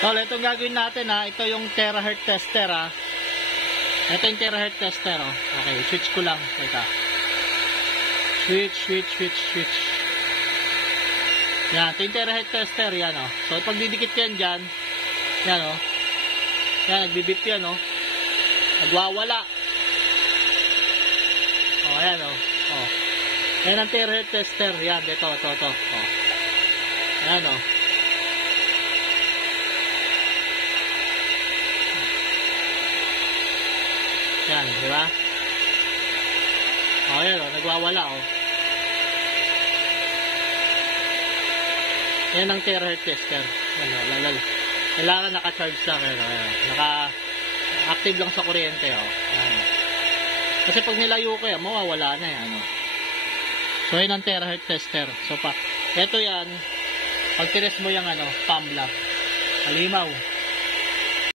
So, itong gagawin natin ha. Ito yung terahertz tester ha. Ito yung terahertz tester oh. Okay, switch ko lang. Teka. Switch. Yan, ito yung terahertz tester. Yan oh. So, pag didikit yan dyan. Yan oh. Yan, nagbibip yan oh. Nagwawala. Oh, ayan oh. Oh. Yan ang terahertz tester. Yan, ito. Oh. Ayan oh. Yan, di ba? Oh, ayan oh. Nagwawala oh. Yan ang terahertz tester. Ano, lalala. Kailangan naka-charge lang. Naka-active lang sa kuryente oh. Ayan. Kasi pag nilayo ko yan, mawawala na yan. Ano. So, yun ang terahertz tester. So, ito yan. Pag tires mo yung pump lang. Halimaw.